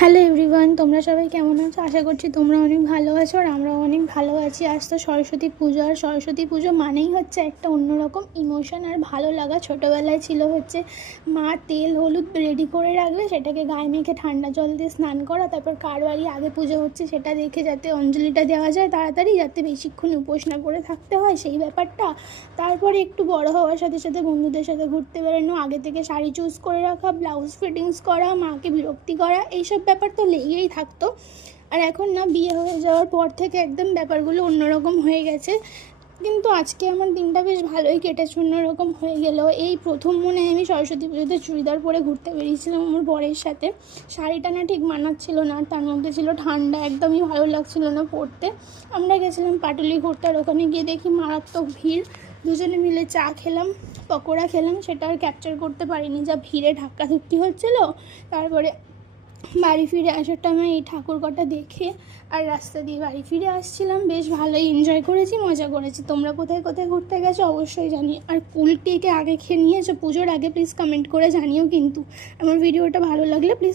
Hello everyone, তোমরা সবাই কেমন আছো? আশা করছি তোমরা অনেক ভালো আছো আর আমরাও অনেক ভালো আছি। আজ তো সরস্বতী পুজো, আর সরস্বতী পুজো মানেই হচ্ছে একটা অন্যরকম ইমোশন আর ভালো লাগা। ছোটোবেলায় ছিল হচ্ছে মা তেল হলুদ রেডি করে রাখলে সেটাকে গায়ে মেখে ঠান্ডা জল দিয়ে স্নান করা, তারপর কার বাড়ি আগে পুজো হচ্ছে সেটা দেখে যাতে অঞ্জলিটা দেওয়া যায় তাড়াতাড়ি, যাতে বেশিক্ষণ উপোস না করে থাকতে হয় সেই ব্যাপারটা। তারপরে একটু বড় হওয়ার সাথে সাথে বন্ধুদের সাথে ঘুরতে বেরোনো, আগে থেকে শাড়ি চুজ করে রাখা, ব্লাউজ ফিটিংস করা, মাকে বিরক্তি করা, এইসব ব্যাপার তো লেগেই থাকতো। আর এখন না, বিয়ে হয়ে যাওয়ার পর থেকে একদম ব্যাপারগুলো অন্যরকম হয়ে গেছে। কিন্তু আজকে আমার দিনটা বেশ ভালোই কেটেছে, অন্যরকম হয়ে গেল। এই প্রথম মনে হয় আমি সরস্বতী পুজোতে চুড়িদার পরে ঘুরতে বেরিয়েছিলাম আমার বরের সাথে। শাড়িটা না ঠিক মানাচ্ছিল না, আর তার মধ্যে ছিল ঠান্ডা, একদমই ভালো লাগছিল না পরতে। আমরা গেছিলাম পাটুলি ঘুরতে, আর ওখানে গিয়ে দেখি মারাত্মক ভিড়। দুজনে মিলে চা খেলাম, পকোড়া খেলাম, সেটা আর ক্যাপচার করতে পারিনি, যা ভিড়ে ধাক্কাধুক্কি হচ্ছিলো। তারপরে বাড়ি ফিরে আসার টাইমে এই ঠাকুর কটা দেখে আর রাস্তা দিয়ে বাড়ি ফিরে আসছিলাম। বেশ ভালোই এনজয় করেছি, মজা করেছি। তোমরা কোথায় কোথায় ঘুরতে গেছো অবশ্যই জানি। আর কুল কেক আগে খেয়ে নিয়েছো পুজোর আগে? প্লিজ কমেন্ট করে জানিও কিন্তু। আমার ভিডিওটা ভালো লাগলে প্লিজ